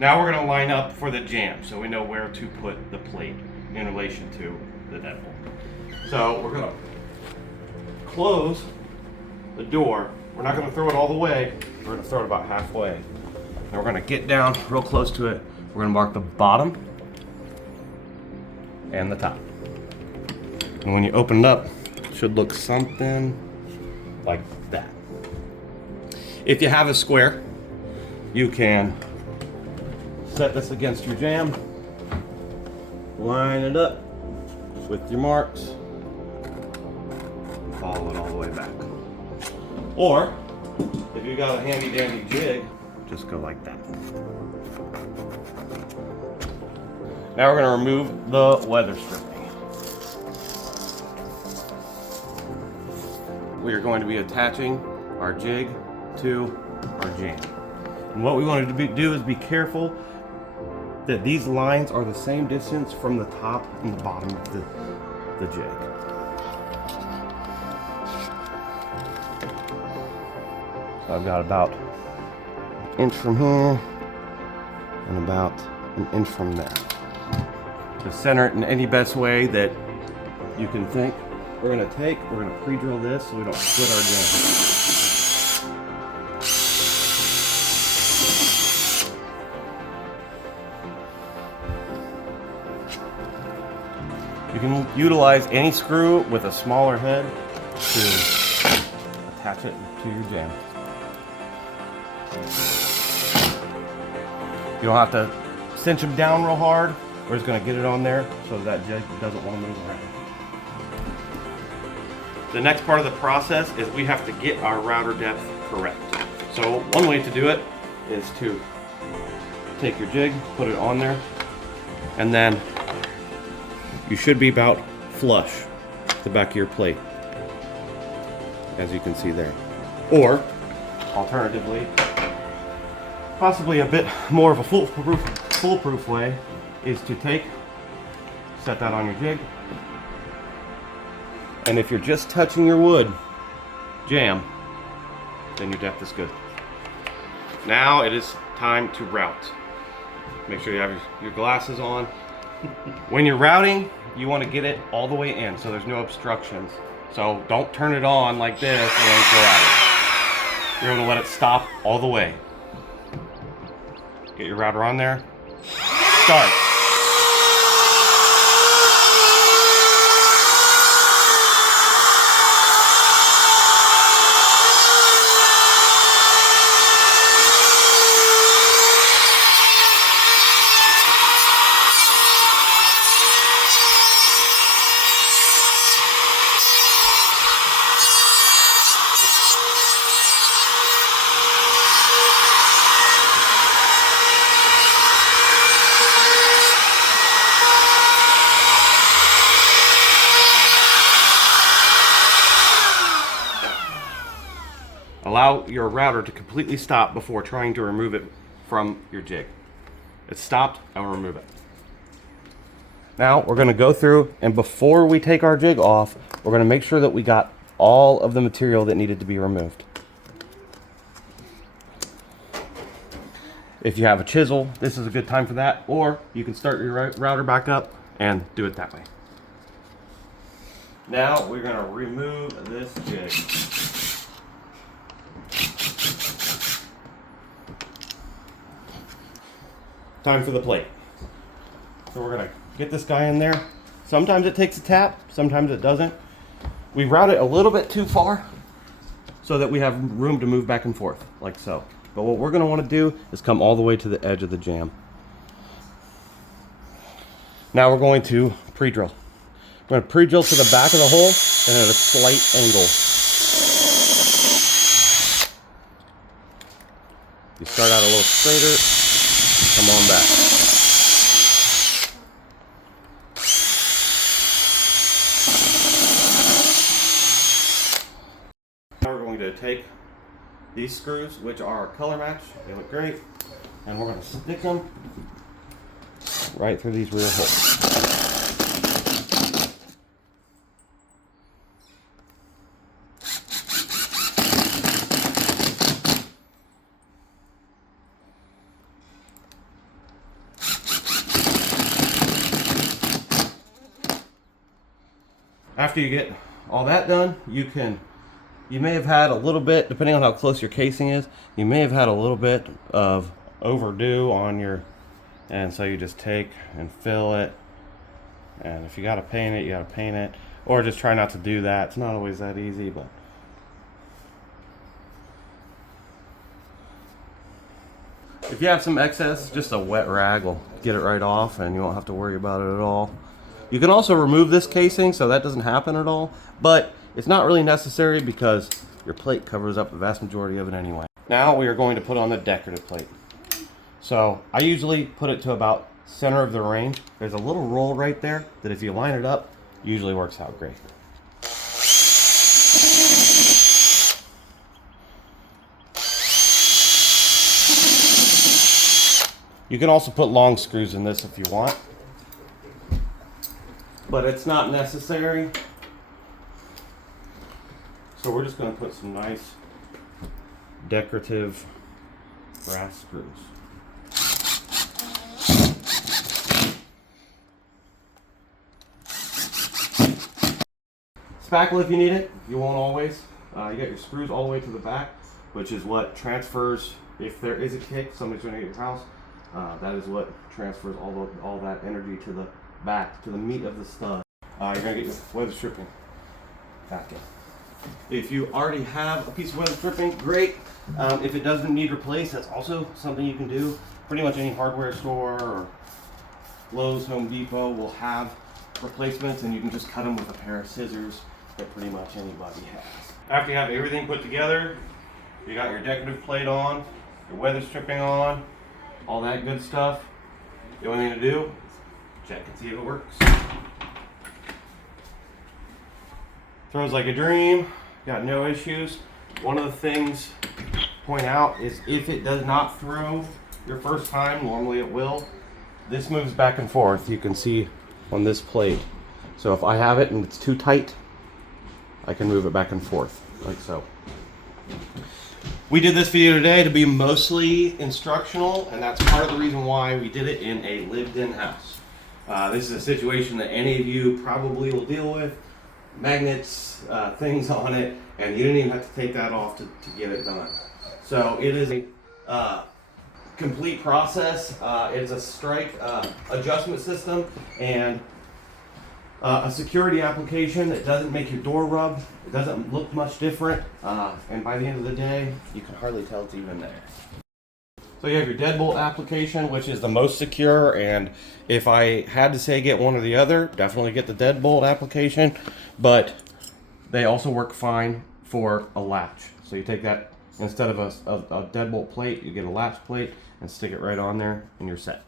Now we're going to line up for the jamb so we know where to put the plate in relation to the deadbolt. So we're going to close the door. We're not going to throw it all the way. We're going to throw it about halfway. And we're going to get down real close to it. We're going to mark the bottom and the top. And when you open it up, it should look something like that. If you have a square, you can set this against your jamb, line it up with your marks, and follow it all the way back. Or, if you got a handy dandy jig, just go like that. Now we're going to remove the weather stripping. We are going to be attaching our jig to our jamb. And what we wanted to do is be careful that these lines are the same distance from the top and the bottom of the jig. So I've got about an inch from here and about an inch from there. To center it in any best way that you can think, we're going to pre-drill this so we don't split our jamb. You can utilize any screw with a smaller head to attach it to your jamb. You don't have to cinch them down real hard. We're just going to get it on there so that jig doesn't want to move around. The next part of the process is we have to get our router depth correct. So one way to do it is to take your jig, put it on there, and then you should be about flush to the back of your plate, as you can see there. Or, alternatively, possibly a bit more of a foolproof way is to set that on your jig, and if you're just touching your wood jamb, then your depth is good. Now it is time to route. Make sure you have your glasses on. When you're routing, you want to get it all the way in so there's no obstructions. So don't turn it on like this and then go at it. You're going to let it stop all the way. Get your router on there. Start. Allow your router to completely stop before trying to remove it from your jig. It's stopped, and we'll remove it. Now we're going to go through, and before we take our jig off, we're going to make sure that we got all of the material that needed to be removed. If you have a chisel, this is a good time for that, or you can start your router back up and do it that way. Now we're going to remove this jig. Time for the plate. So we're going to get this guy in there. Sometimes it takes a tap, sometimes it doesn't. We route it a little bit too far so that we have room to move back and forth, like so. But what we're going to want to do is come all the way to the edge of the jamb. Now we're going to pre-drill. We're going to pre-drill to the back of the hole and at a slight angle. You start out a little straighter. Come on back. Now we're going to take these screws, which are color match, they look great, and we're going to stick them right through these rear holes. After you get all that done, you may have had a little bit, depending on how close your casing is, you may have had a little bit of overdue on your, and so you just take and fill it. And if you got to paint it, you got to paint it, or just try not to do that. It's not always that easy, but if you have some excess, just a wet rag will get it right off and you won't have to worry about it at all. You can also remove this casing so that doesn't happen at all, but it's not really necessary because your plate covers up the vast majority of it anyway. Now we are going to put on the decorative plate. So I usually put it to about center of the range. There's a little roll right there that if you line it up, usually works out great. You can also put long screws in this if you want, but it's not necessary. So we're just going to put some nice decorative brass screws. Spackle if you need it. You won't always. You got your screws all the way to the back, which is what transfers, if there is a kick, somebody's going to get your house. That is what transfers all that energy to the back, to the meat of the stud. You're going to get your weather stripping back in. If you already have a piece of weather stripping, great. If it doesn't need replaced, that's also something you can do. Pretty much any hardware store or Lowe's, Home Depot will have replacements, and you can just cut them with a pair of scissors that pretty much anybody has. After you have everything put together, you got your decorative plate on, your weather stripping on, all that good stuff. The only thing to do is check and see if it works. Throws like a dream, got no issues. One of the things to point out is if it does not throw your first time, normally it will, this moves back and forth. You can see on this plate. So if I have it and it's too tight, I can move it back and forth, like so. We did this video today to be mostly instructional, and that's part of the reason why we did it in a lived-in house. This is a situation that any of you probably will deal with. Magnets, things on it, and you didn't even have to take that off to get it done. So it is a complete process. It's a strike adjustment system and a security application that doesn't make your door rub. It doesn't look much different, and by the end of the day, you can hardly tell it's even there. So you have your deadbolt application, which is the most secure, and if I had to say get one or the other, definitely get the deadbolt application, but they also work fine for a latch. So you take that, instead of a deadbolt plate, you get a latch plate and stick it right on there and you're set.